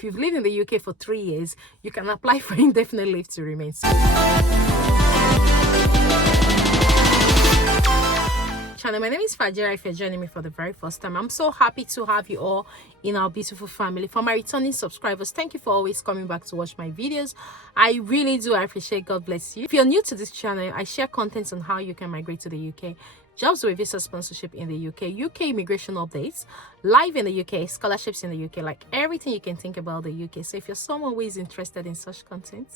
If you've lived in the UK for 3 years, you can apply for indefinite leave to remain. Channel. My name is Fajira. If you're joining me for the very first time, I'm so happy to have you all in our beautiful family. For my returning subscribers, thank you for always coming back to watch my videos. I really do appreciate. God bless you. If you're new to this channel, I share contents on how you can migrate to the UK, jobs with visa sponsorship in the UK immigration updates, live in the UK, scholarships in the UK, like everything you can think about the UK. So if you're someone who is interested in such content,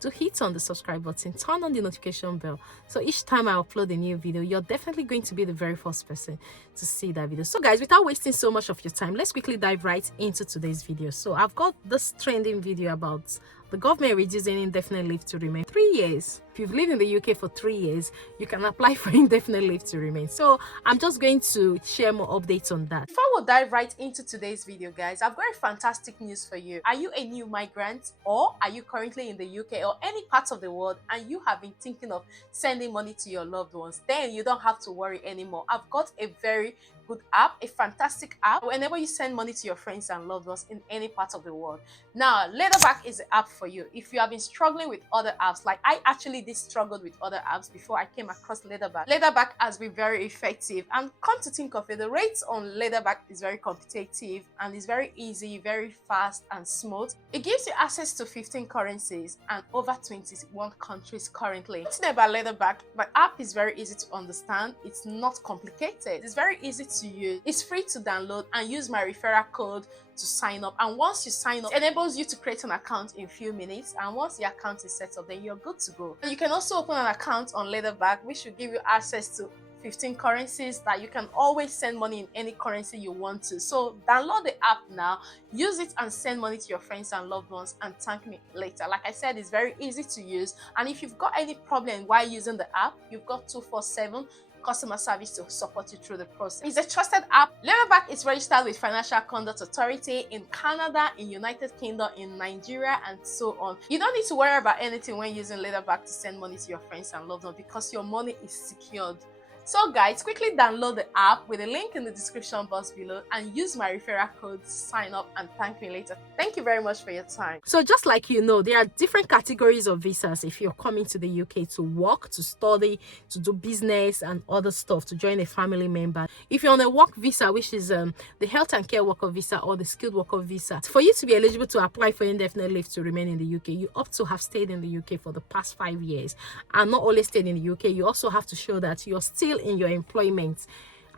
do hit on the subscribe button, turn on the notification bell, so each time I upload a new video, you're definitely going to be the very first person to see that video. So guys, without wasting so much of your time, let's quickly dive right into today's video. So I've got this trending video about the government reducing indefinite leave to remain 3 years. If you've lived in the UK for 3 years, you can apply for indefinite leave to remain. So I'm just going to share more updates on that. Before we dive right into today's video, guys, I've got a fantastic news for you. Are you a new migrant, or are you currently in the UK or any part of the world and you have been thinking of sending money to your loved ones? Then you don't have to worry anymore. I've got a very good app, a fantastic app, whenever you send money to your friends and loved ones in any part of the world. Now, Leatherback is the app for you. If you have been struggling with other apps, like I actually did struggled with other apps before I came across Leatherback. Leatherback has been very effective, and come to think of it, the rates on Leatherback is very competitive and it's very easy, very fast and smooth. It gives you access to 15 currencies and over 21 countries currently. What's about Leatherback? My app is very easy to understand. It's not complicated. It's very easy to use. It's free to download, and use my referral code to sign up. And once you sign up, it enables you to create an account in a few minutes, and once the account is set up, then you're good to go. And you can also open an account on Leatherback, which will give you access to 15 currencies that you can always send money in any currency you want to. So download the app now, use it and send money to your friends and loved ones, and thank me later. Like I said, it's very easy to use, and if you've got any problem while using the app, you've got 247 customer service to support you through the process. It's a trusted app. Leatherback is registered with Financial Conduct Authority in Canada, in United Kingdom, in Nigeria, and so on. You don't need to worry about anything when using Leatherback to send money to your friends and loved ones, because your money is secured. So guys, quickly download the app with a link in the description box below, and use my referral code to sign up and thank me later. Thank you very much for your time. So just like you know, there are different categories of visas if you're coming to the UK to work, to study, to do business and other stuff, to join a family member. If you're on a work visa, which is the health and care worker visa or the skilled worker visa, for you to be eligible to apply for indefinite leave to remain in the UK, you ought to have stayed in the UK for the past 5 years. And not only stayed in the UK, you also have to show that you're still in your employment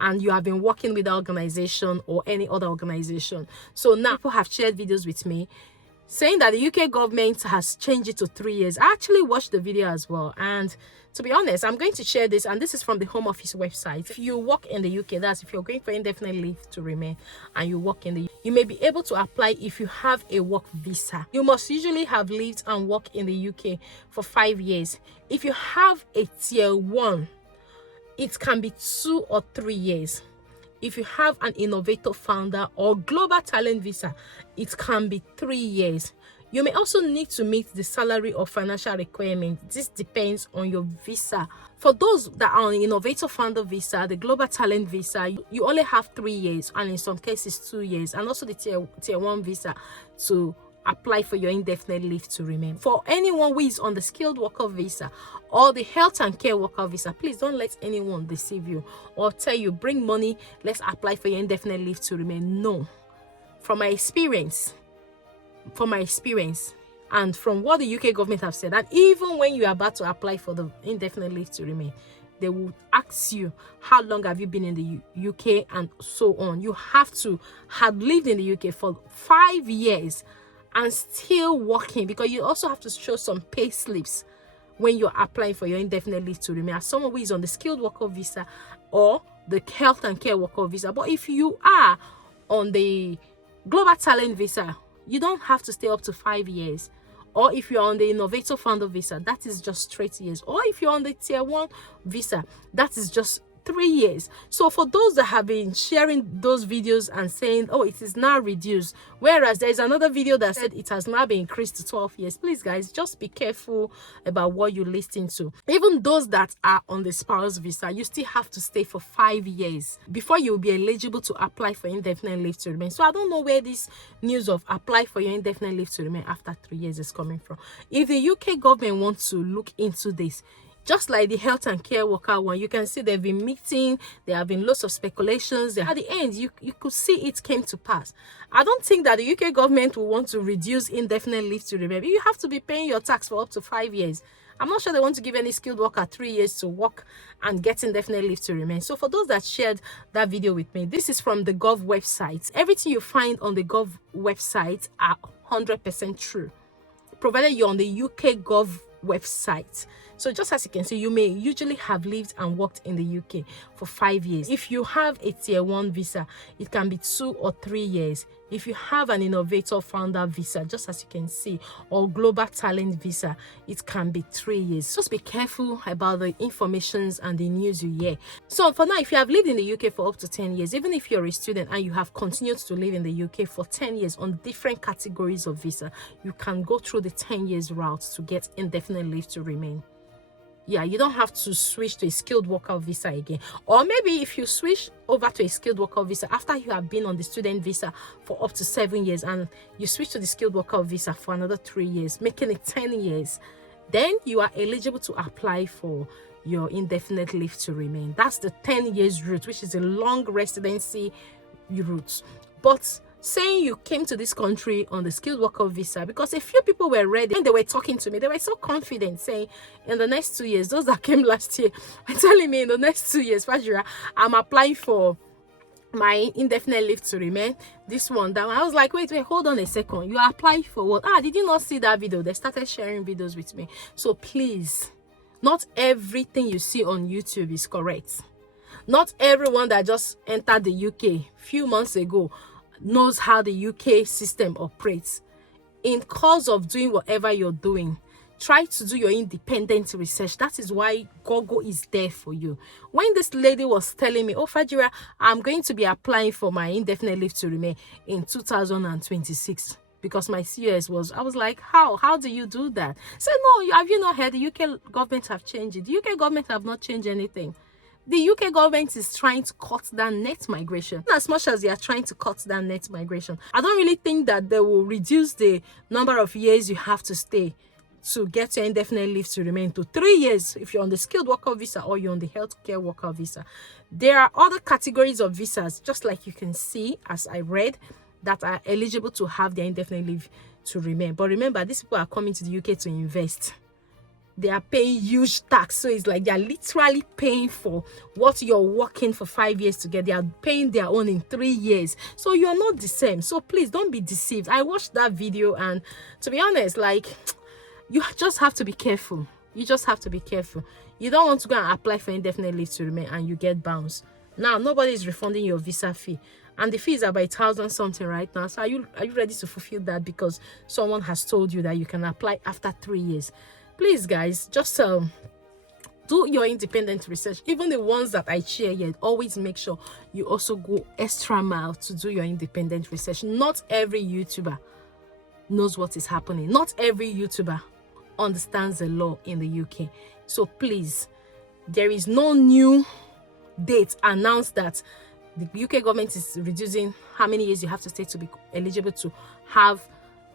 and you have been working with the organization or any other organization. So now people have shared videos with me saying that the UK government has changed it to 3 years. I actually watched the video as well, and to be honest, I'm going to share this, and this is from the Home Office website. If you work in the UK, that's if you're going for indefinite leave to remain and you work in the UK, you may be able to apply if you have a work visa. You must usually have lived and worked in the UK for 5 years. If you have a tier 1, it can be 2 or 3 years. If you have an innovator founder or global talent visa, it can be 3 years. You may also need to meet the salary or financial requirements. This depends on your visa. For those that are on innovator founder visa, the global talent visa, you only have 3 years, and in some cases 2 years, and also the tier 1 visa to apply for your indefinite leave to remain. For anyone who is on the skilled worker visa or the health and care worker visa, please don't let anyone deceive you or tell you, bring money, let's apply for your indefinite leave to remain. No. From my experience, and from what the UK government have said, and even when you are about to apply for the indefinite leave to remain, they will ask you how long have you been in the UK and so on. You have to have lived in the UK for 5 years and still working, because you also have to show some pay slips when you're applying for your indefinite leave to remain, as someone who is on the skilled worker visa or the health and care worker visa. But if you are on the global talent visa, you don't have to stay up to 5 years. Or if you're on the innovator founder visa, that is just straight years. Or if you're on the tier 1 visa, that is just 3 years. So for those that have been sharing those videos and saying, oh, it is now reduced, whereas there is another video that said it has now been increased to 12 years, please guys, just be careful about what you listen to. Even those that are on the spouse visa, you still have to stay for 5 years before you'll be eligible to apply for indefinite leave to remain. So I don't know where this news of apply for your indefinite leave to remain after 3 years is coming from. If the UK government wants to look into this, just like the health and care worker one, you can see they've been meeting, there have been lots of speculations. At the end, you could see it came to pass. I don't think that the UK government will want to reduce indefinite leave to remain. You have to be paying your tax for up to 5 years. I'm not sure they want to give any skilled worker 3 years to work and get indefinite leave to remain. So for those that shared that video with me, this is from the Gov website. Everything you find on the Gov website are 100% true, provided you're on the UK Gov website. So just as you can see, you may usually have lived and worked in the UK for 5 years. If you have a tier 1 visa, it can be 2 or 3 years. If you have an innovator founder visa, just as you can see, or global talent visa, it can be 3 years. Just be careful about the informations and the news you hear. So for now, if you have lived in the UK for up to 10 years, even if you're a student and you have continued to live in the UK for 10 years on different categories of visa, you can go through the 10 years route to get indefinite leave to remain. Yeah, you don't have to switch to a skilled worker visa again. Or maybe if you switch over to a skilled worker visa after you have been on the student visa for up to 7 years and you switch to the skilled worker visa for another 3 years, making it 10 years, then you are eligible to apply for your indefinite leave to remain. That's the 10 years route, which is a long residency route. But saying you came to this country on the skilled worker visa, because a few people were ready when they were talking to me, they were so confident saying in the next 2 years, those that came last year were telling me in the next 2 years, Fajira, I'm applying for my indefinite leave to remain, this one, that one. I was like, wait, hold on a second, you applied for what? Did you not see that video? They started sharing videos with me. So please, not everything you see on YouTube is correct. Not everyone that just entered the UK few months ago knows how the UK system operates. In cause of doing whatever you're doing, try to do your independent research. That is why Google is there for you. When this lady was telling me, oh Fajira, I'm going to be applying for my indefinite leave to remain in 2026 because my COS was, I was like, how do you do that? So no, have you not heard the UK government have changed it? The UK government have not changed anything. The UK government is trying to cut down net migration. As much as they are trying to cut down net migration, I don't really think that they will reduce the number of years you have to stay to get your indefinite leave to remain to 3 years if you're on the skilled worker visa or you're on the healthcare worker visa. There are other categories of visas, just like you can see, as I read, that are eligible to have their indefinite leave to remain. But remember, these people are coming to the UK to invest. They are paying huge tax, so it's like they are literally paying for what you're working for 5 years to get. They are paying their own in 3 years, so you're not the same. So please don't be deceived. I watched that video, and to be honest, like, you just have to be careful. You just have to be careful. You don't want to go and apply for indefinite leave to remain and you get bounced. Now nobody is refunding your visa fee, and the fee is about 1,000 something right now. So are you ready to fulfill that because someone has told you that you can apply after 3 years? Please guys, just do your independent research. Even the ones that I share here, always make sure you also go extra mile to do your independent research. Not every YouTuber knows what is happening. Not every YouTuber understands the law in the UK. So please, there is no new date announced that the UK government is reducing how many years you have to stay to be eligible to have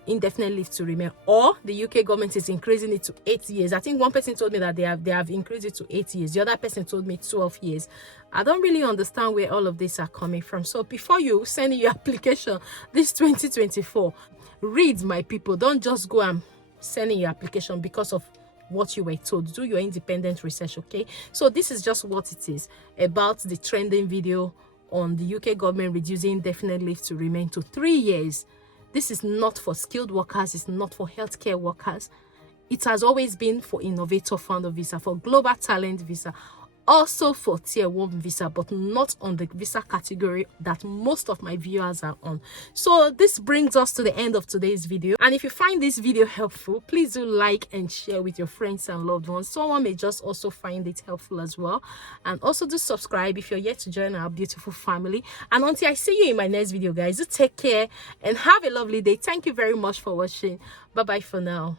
indefinite leave to remain, or the UK government is increasing it to 8 years. I think one person told me that they have increased it to 8 years. The other person told me 12 years. I don't really understand where all of this are coming from. So before you send in your application this 2024, read, my people. Don't just go and send in your application because of what you were told. Do your independent research, okay? So this is just what it is about the trending video on the UK government reducing indefinite leave to remain to 3 years. This is not for skilled workers. It's not for healthcare workers. It has always been for innovator founder visa, for global talent visa, also for tier 1 visa, but not on the visa category that most of my viewers are on. So this brings us to the end of today's video, and if you find this video helpful, please do like and share with your friends and loved ones. Someone may just also find it helpful as well. And also do subscribe if you're yet to join our beautiful family. And until I see you in my next video, guys, do take care and have a lovely day. Thank you very much for watching. Bye bye for now.